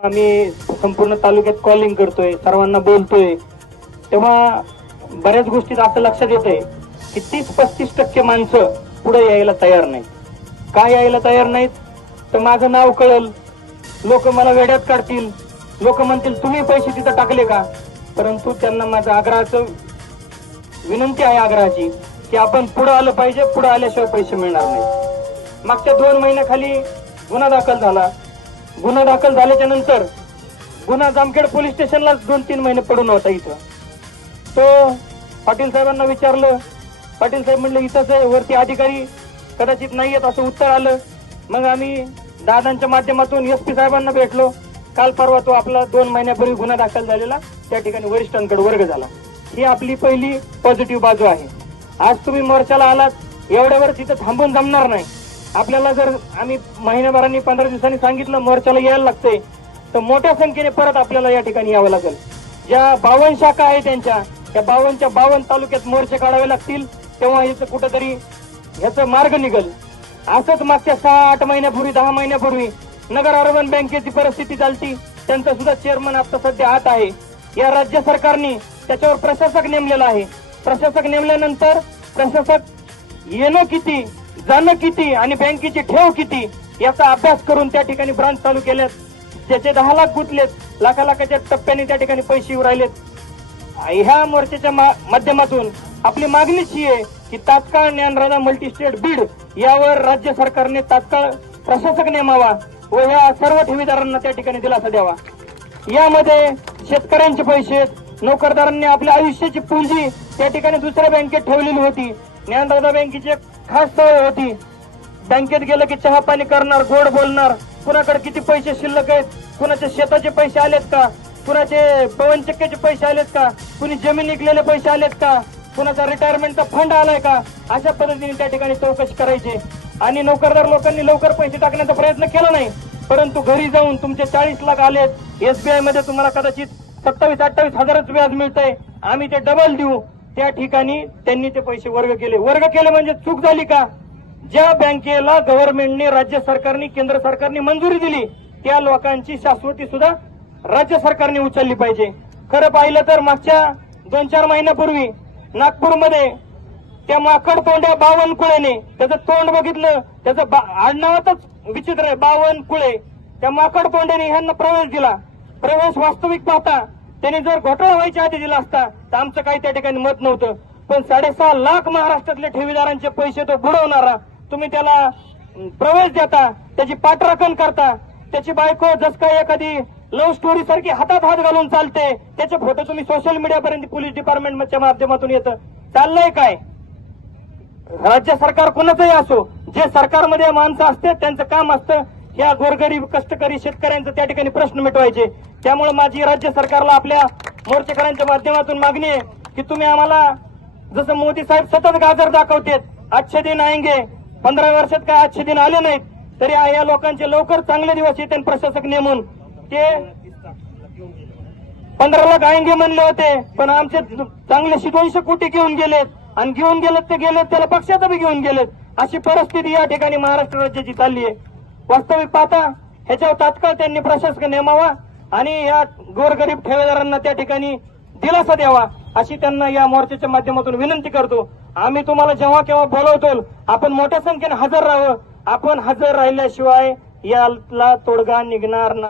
आम्ही संपूर्ण तालुक्यात कॉलिंग करतोय, सर्वांना बोलतोय, तेव्हा बऱ्याच गोष्टीत असं लक्षात येतंय की 30-35% माणसं पुढे यायला तयार नाहीत. का यायला तयार नाहीत? तर माझं नाव कळेल, लोक मला वेड्यात काढतील, लोक म्हणतील तुम्ही पैसे तिथं टाकले का. परंतु त्यांना माझं आग्रहाचं विनंती आहे आग्रहाची की आपण पुढे आलं पाहिजे, पुढे आल्याशिवाय पैसे मिळणार नाही. मागच्या 2 महिन्याखाली गुन्हा दाखल झाला. गुन्हा दाखल झाल्याच्या नंतर गुन्हा जामखेड पोलीस स्टेशनला 2-3 महिने पडून होता. इथं तो पाटील साहेबांना विचारलं, पाटील साहेब म्हणले इथंच आहे, वरती अधिकारी कदाचित नाही आहेत असं उत्तर आलं. मग आम्ही दादांच्या माध्यमातून एसपी साहेबांना भेटलो. काल परवा तो आपला 2 महिन्यापूर्वी गुन्हा दाखल झालेला त्या ठिकाणी वरिष्ठांकडे वर्ग झाला. ही आपली पहिली पॉझिटिव्ह बाजू आहे. आज तुम्ही मोर्चाला आलात, एवढ्यावर तिथं थांबून जमणार नाही. आपल्याला जर आम्ही महिन्याभरांनी 15 दिवसांनी सांगितलं मोर्चाला यायला लागतंय, तर मोठ्या संख्येने परत आपल्याला या ठिकाणी यावं लागेल. ज्या 52 शाखा आहे त्यांच्या 52च्या 52 तालुक्यात मोर्चे काढावे लागतील, तेव्हा याचं कुठंतरी ह्याचा मार्ग निघेल. असंच मागच्या 6-8 महिन्यापूर्वी 10 महिन्यापूर्वी नगर अर्बन बँकेची परिस्थिती चालती. त्यांचा सुद्धा चेअरमन आता सध्या आत आहे. या राज्य सरकारने त्याच्यावर प्रशासक नेमलेला आहे. प्रशासक नेमल्यानंतर प्रशासक येणं किती, जाणं किती आणि बँकेची ठेव किती याचा अभ्यास करून त्या ठिकाणी ब्रांच चालू केल्यात. ज्याचे 10 लाख गुंतलेत, लाखाच्या टप्प्याने त्या ठिकाणी पैसे येऊ राहिलेत. ह्या मोर्चाच्या माध्यमातून आपली मागणीच ही आहे की तात्काळ ज्ञानराजा मल्टीस्टेट बीड यावर राज्य सरकारने तात्काळ प्रशासक नेमावा व या सर्व ठेवीदारांना त्या ठिकाणी दिलासा द्यावा. यामध्ये शेतकऱ्यांचे पैसे, नोकरदारांनी आपल्या आयुष्याची पुंजी त्या ठिकाणी दुसऱ्या बँकेत ठेवलेली होती. ज्ञानराजा बँकेची खास सवय होती, बँकेत गेलं की चहा पाणी करणार, गोड बोलणार, कुणाकडे किती पैसे शिल्लक आहेत, कुणाच्या शेताचे पैसे आलेत का, कुणाचे पवनचक्क्याचे पैसे आलेत का, कुणी जमीन विकलेले पैसे आलेत का, कुणाचा रिटायरमेंटचा फंड आलाय का, अशा पद्धतीने त्या ठिकाणी चौकशी करायची. आणि नोकरदार लोकांनी लवकर पैसे टाकण्याचा प्रयत्न केला नाही, परंतु घरी जाऊन तुमचे 40 लाख आलेत, एसबीआय मध्ये तुम्हाला कदाचित 27-28 हजारच व्याज मिळतंय, आम्ही ते डबल देऊ, त्या ठिकाणी त्यांनी ते पैसे वर्ग केले म्हणजे चूक झाली का? ज्या बँकेला गव्हर्नमेंटने, राज्य सरकारने, केंद्र सरकारने मंजुरी दिली त्या लोकांची शाश्वती सुद्धा राज्य सरकारने उचलली पाहिजे. खरं पाहिलं तर मागच्या 2-4 महिन्यापूर्वी नागपूरमध्ये त्या माकड तोंड्या बावनकुळेने, त्याचं तोंड बघितलं, त्याचं आडनावातच विचित्र आहे, बावनकुळे, त्या माकड तोंड्याने ह्यांना प्रवेश दिला. प्रवेश वास्तविक पाहता त्यांनी जर घोटाळा व्हायच्या आधी दिला असता तर आमचं काही त्या ठिकाणी मत नव्हतं. पण 6.5 लाख महाराष्ट्रातल्या ठेवीदारांचे पैसे तो बुडवणारा, तुम्ही त्याला प्रवेश देता, त्याची पाठराखण करता, त्याची बायको जस काय एखादी लव्ह स्टोरी सारखी हातात हात घालून चालते, त्याचे फोटो तुम्ही सोशल मीडियापर्यंत पोलीस डिपार्टमेंटच्या माध्यमातून येतं. चाललंय काय? राज्य सरकार कोणाचंही असो, जे सरकारमध्ये माणसं असते त्यांचं काम असतं ह्या गोरगरीब कष्टकरी शेतकऱ्यांचं त्या ठिकाणी प्रश्न मिटवायचे. त्यामुळे माझी राज्य सरकारला आपल्या मोर्चेकऱ्यांच्या माध्यमातून मागणी आहे की तुम्ही आम्हाला, जसं मोदी साहेब सतत गाजर दाखवतात, अच्छे दिन आएंगे, 15 वर्षात काय अच्छे दिन आले नाहीत, तरी या लोकांचे लवकर चांगले दिवस येते. प्रशासक नेमून ते 15 लाख आएंगे म्हणले होते, पण आमचे चांगले 200 कोटी घेऊन गेलेत, आणि घेऊन गेलेत ते गेलेत, त्याला पक्षाचं बी घेऊन गेलेत. अशी परिस्थिती या ठिकाणी महाराष्ट्र राज्याची चालली आहे. वास्तविक पाहता ह्याच्यावर तात्काळ त्यांनी प्रशासक नेमावा आणि या गोरगरीब ठेवीदारांना त्या ठिकाणी दिलासा द्यावा, अशी त्यांना या मोर्चाच्या माध्यमातून विनंती करतो. आम्ही तुम्हाला जेव्हा केव्हा बोलवतो आपण मोठ्या संख्येने हजर राहावं. आपण हजर राहिल्याशिवाय याला तोडगा निघणार नाही.